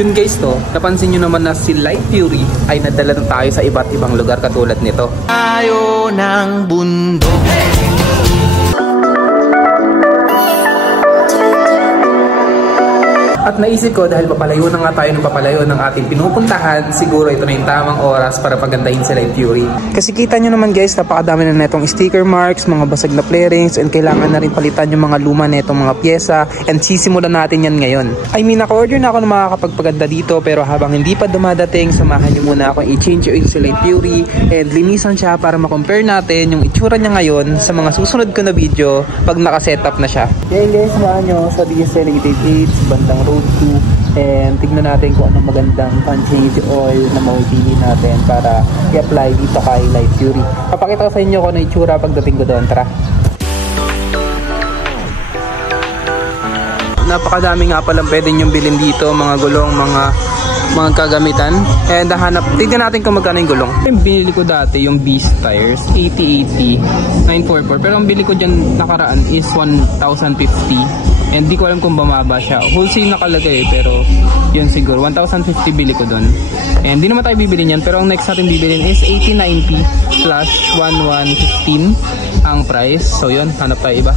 Yun guys, to, napansin nyo naman na si Light Fury ay nadala na tayo sa iba't ibang lugar katulad nito. Tayo ng bundok. At naisip ko dahil papalayo na nga tayo ng papalayo ng ating pinupuntahan, siguro ito na yung tamang oras para pagandahin si Light Fury. Kasi kita nyo naman guys, napakadami na netong sticker marks, mga basag na flarings, and kailangan na rin palitan yung mga luma netong mga pyesa, and sisimulan natin yan ngayon. I mean, naka-order na ako ng makakapagpaganda dito, pero habang hindi pa dumadating, samahan nyo muna ako i-change oil si Light Fury and linisan siya para ma-compare natin yung itsura niya ngayon sa mga susunod ko na video pag naka-setup na siya. Okay guys, samahan nyo sa DSL-88 bandang road 2, and tignan natin kung anong magandang pan-change oil na mawipili natin para i-apply dito kay Light Fury. Papakita ko sa inyo kung ano itsura pagdating ko doon. Tara! Napakadami nga palang pwede nyo bilhin dito, mga gulong, mga kagamitan. And tignan natin kung magkano yung gulong. Yung binili ko dati, yung Beast tires, 8080 944, pero ang bili ko dyan nakaraan is 1,050. And di ko alam kung bumaba siya. Wholesale nakalagay pero yun siguro 1,050 bili ko doon. And di naman tayo bibili niyan, pero ang next natin bibilin is 8090 plus 1115 ang price. So yun, hanap tayo iba.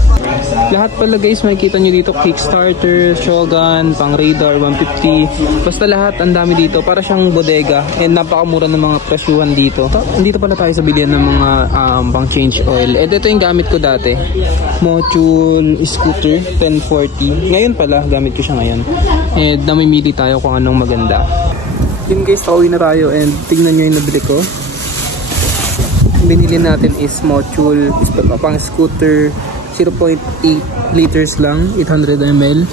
Lahat pala guys, makikita nyo dito Kickstarter, Shogun, pang Radar 150. Basta lahat ang dami dito, para siyang bodega, and napakamura ng mga presyuhan dito. Andito pala tayo sa bilihan ng mga pang change oil. And ito yung gamit ko dati, Motul Scooter 1040. Ngayon pala, gamit ko siya ngayon. And namimili tayo kung anong maganda. Yun guys, pauwi na tayo and tignan nyo yung nabili ko. Binili natin is Motul pang scooter, 0.8 liters lang, 800 ml.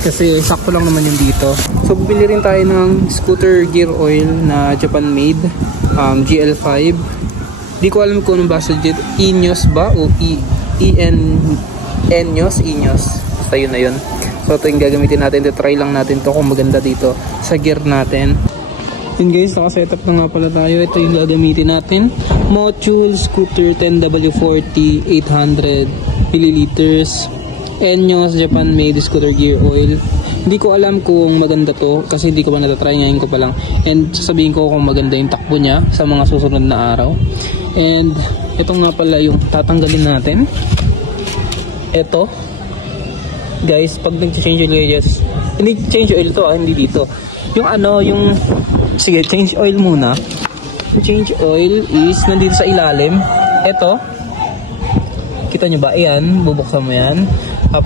Kasi sakto lang naman yung dito. So bibili rin tayo ng scooter gear oil na Japan made, GL5. Di ko alam kung anong basa dito, Ineos ba o Ineos. Basta yun na yun. So ito yung gagamitin natin, try lang natin to kung maganda dito sa gear natin. Yun guys, naka-setup na nga pala tayo. Ito yung gagamitin natin, Motul Scooter 10W40 800 ml, Enyos Japan made scooter gear oil. Hindi ko alam kung maganda to kasi hindi ko pa natatry, ngayon ko pa lang. And sasabihin ko kung maganda yung takbo niya sa mga susunod na araw. And ito nga pala yung tatanggalin natin. Ito guys, pag nag-change oil guys, hindi change oil to, hindi dito. Yung yung sige, change oil muna. Change oil is nandito sa ilalim. Ito, kita nyo ba? Ayan, bubuksan mo yan.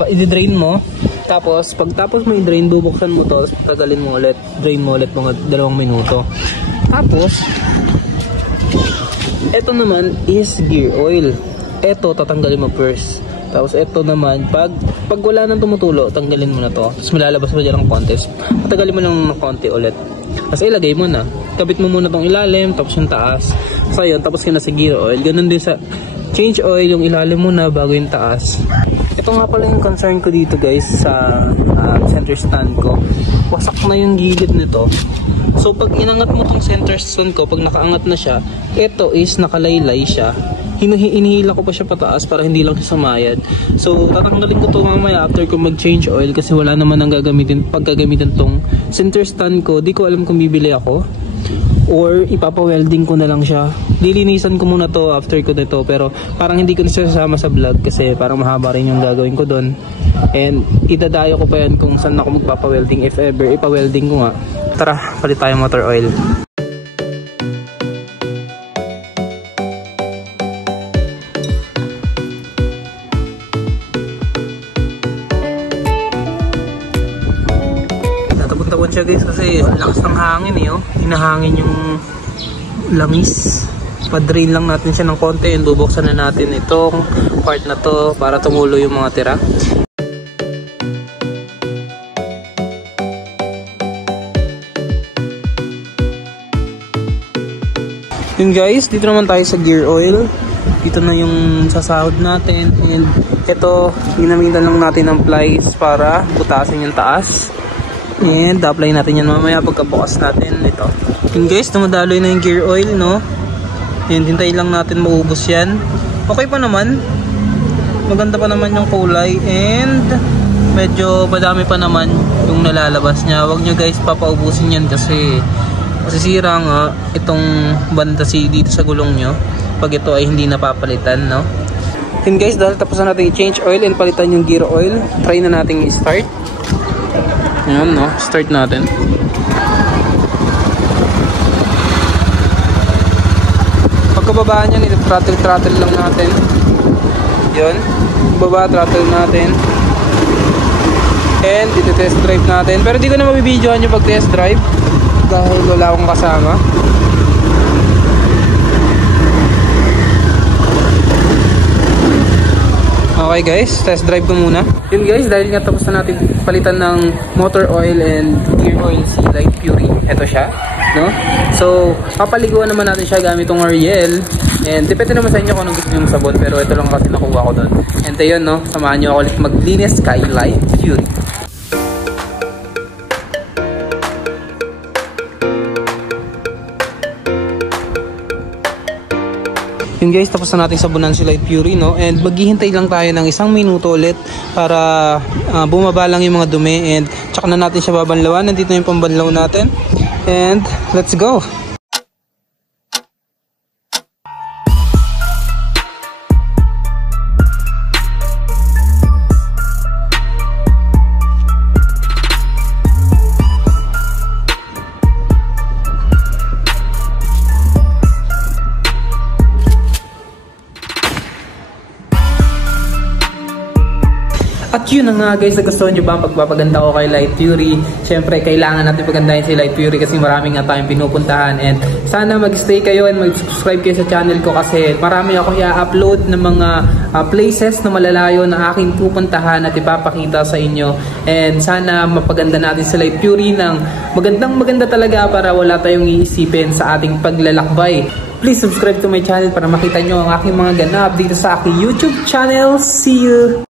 I-drain mo. Tapos, pagtapos mo i-drain, bubuksan mo to. Tapos tagalin mo ulit. Drain mo ulit mga 2 minuto. Tapos, ito naman is gear oil. Ito, tatanggalin mo first. Tapos ito naman, pag wala nang tumutulo, tanggalin mo na to. Tapos malalabas mo dyan ng konti. Patagalin mo lang ng konti ulit. Tapos ilagay mo na. Kabit mo muna tong ilalim, tapos yung taas. So yun, tapos ka na sa gear oil. Ganun din sa change oil, yung ilalim muna bago yung taas. Ito nga pala yung concern ko dito guys sa center stand ko. Wasak na yung gilid nito. So pag inangat mo tong center stand ko, pag nakaangat na siya, ito is nakalaylay siya. Hinihila ko pa siya pataas para hindi lang siya sumayad. So tatanggalin ko to mamaya after ko mag-change oil kasi wala naman ang pagkagamitin tong center stand ko. Di ko alam kung bibili ako or ipapa-welding ko na lang siya. Lilinisan ko muna to after ko nito, pero parang hindi ko na siya sasama sa vlog kasi parang mahaba rin yung gagawin ko doon. And idadayo ko pa yan kung saan ako magpapa-welding, if ever ipa-welding ko nga. Tara, palit tayo motor oil. Natabon siya guys kasi lakas ng hangin oh. Hinahangin yung langis. Pa-drain lang natin siya ng konti and bubuksan na natin itong part na to para tumulo yung mga tira. Yun guys, dito naman tayo sa gear oil. Dito na yung sasahod natin. And ito, ginamitan lang natin ng plies para butasin yung taas. And apply natin yan mamaya pagkabukas natin. Ito. Yun guys, dumadaloy na yung gear oil, no? And hintay lang natin maubos yan. Okay pa naman. Maganda pa naman yung kulay. And medyo madami pa naman yung yung nalalabas niya. Huwag nyo guys papaubusin yan kasi masisira nga itong banda dito sa gulong nyo pag ito ay hindi napapalitan, no? Yun guys, dahil tapos na natin i-change oil and palitan yung gear oil, try na natin i-start. Ayan, no? Start natin. Pagkababaan yan, throttle lang natin. Yun, baba, throttle natin. And ito test drive natin. Pero di ko na mabibidyohan yung pag test drive dahil wala akong kasama. Okay guys, test drive ko muna. Yun guys, dahil nga tapos na natin palitan ng motor oil and gear oil si Light Fury. Ito siya, no? So, papaliguan naman natin siya gamit tong Ariel. And depende naman sa inyo kung anong gusto nyo sabon, pero ito lang kasi nakuha ko doon. And ayun, no? Samahan nyo ako ulit maglinis kay Light Fury. Yun guys, tapos na natin sabunan si Light Fury, no? And maghihintay lang tayo ng 1 minuto ulit para bumaba lang yung mga dumi and tsaka na natin siya babanlawan. Nandito na yung pambanlaw natin. And let's go! At yun na nga guys, nagustuhan nyo ba ang pagpapaganda ko kay Light Fury? Siyempre, kailangan natin pagandahin si Light Fury kasi marami nga tayong pinupuntahan. And sana mag-stay kayo and mag-subscribe kayo sa channel ko kasi marami ako i-upload ng mga places na malalayo na aking pupuntahan at ipapakita sa inyo. And sana mapaganda natin si Light Fury ng maganda talaga para wala tayong iisipin sa ating paglalakbay. Please subscribe to my channel para makita nyo ang aking mga ganap dito sa aking YouTube channel. See you!